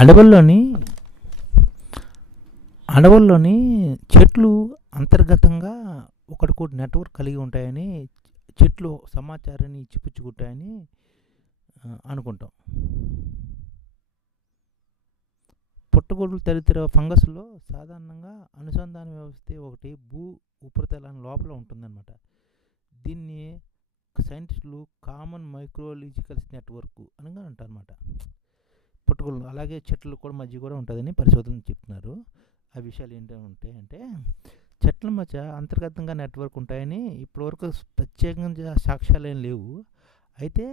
అడవుల్లోని అడవుల్లోని చెట్లు అంతర్గతంగా ఒకటికోటి నెట్వర్క్ కలిగి ఉంటాయని చెట్లు సమాచారాన్ని ఇచ్చిపుచ్చుకుంటాయని అనుకుంటాం. పుట్టగొడుగులు తదితర ఫంగస్లో సాధారణంగా అనుసంధాన వ్యవస్థ ఒకటి భూ ఉపరితలాన్ని లోపల ఉంటుందన్నమాట. దీన్ని సైంటిస్టులు కామన్ మైక్రోలజికల్స్ నెట్వర్క్ అనగా అంటారన్నమాట పుట్టుకలు అలాగే చెట్ల కూడా మధ్య కూడా ఉంటుందని పరిశోధనలు చెప్తున్నారు. ఆ విషయాలు ఏంటంటే ఉంటాయి అంటే చెట్ల మధ్య అంతర్గతంగా నెట్వర్క్ ఉంటాయని ఇప్పటివరకు ప్రత్యేకంగా సాక్ష్యాలు ఏం లేవు. అయితే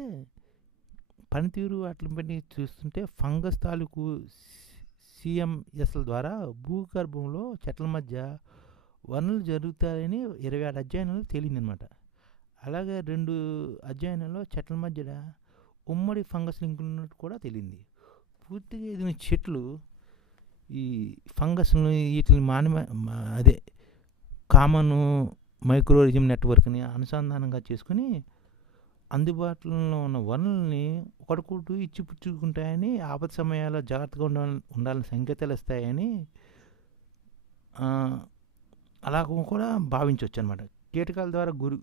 పనితీరు వాటిని చూస్తుంటే ఫంగస్ తాలూకు సిఎంఎస్ల ద్వారా భూగర్భంలో చెట్ల మధ్య వనరులు జరుగుతాయని ఇరవై ఆరు అధ్యయనాలు తేలిందనమాట అలాగే రెండు అధ్యయనాల్లో చెట్ల మధ్య ఉమ్మడి ఫంగస్ లింకులు ఉన్నట్టు కూడా తెలియింది పూర్తిగా ఎదిగిన చెట్లు ఈ ఫంగస్ను వీటిని మాని అదే కామన్ మైక్రోరిజం నెట్వర్క్ని అనుసంధానంగా చేసుకుని అందుబాటులో ఉన్న వనరుల్ని ఒకటికొకటి ఇచ్చిపుచ్చుకుంటాయని ఆపద సమయాల్లో జాగ్రత్తగా ఉండ ఉండాలని సంకేతాలు ఇస్తాయని అలా కూడా భావించవచ్చు అనమాట కీటకాల ద్వారా గురి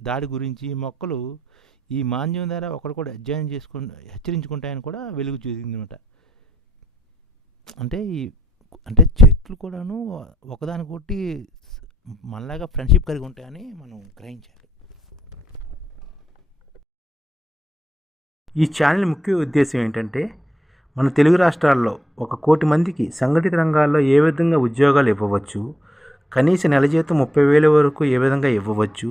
దాడి గురించి మొక్కలు ఈ మాంద్యం ద్వారా ఒకరికొకటి అధ్యయనం చేసుకు హెచ్చరించుకుంటాయని కూడా వెలుగు చూసిందనమాట. అంటే ఈ అంటే చెట్లు కూడాను ఒకదానికొకటి మనలాగా ఫ్రెండ్షిప్ కలిగి ఉంటాయని మనం గ్రహించాలి. ఈ ఛానల్ ముఖ్య ఉద్దేశం ఏంటంటే మన తెలుగు రాష్ట్రాల్లో ఒక కోటి మందికి సంఘటిత రంగాల్లో ఏ విధంగా ఉద్యోగాలు ఇవ్వవచ్చు కనీస నెల జీతం ముప్పై వేల వరకు ఏ విధంగా ఇవ్వవచ్చు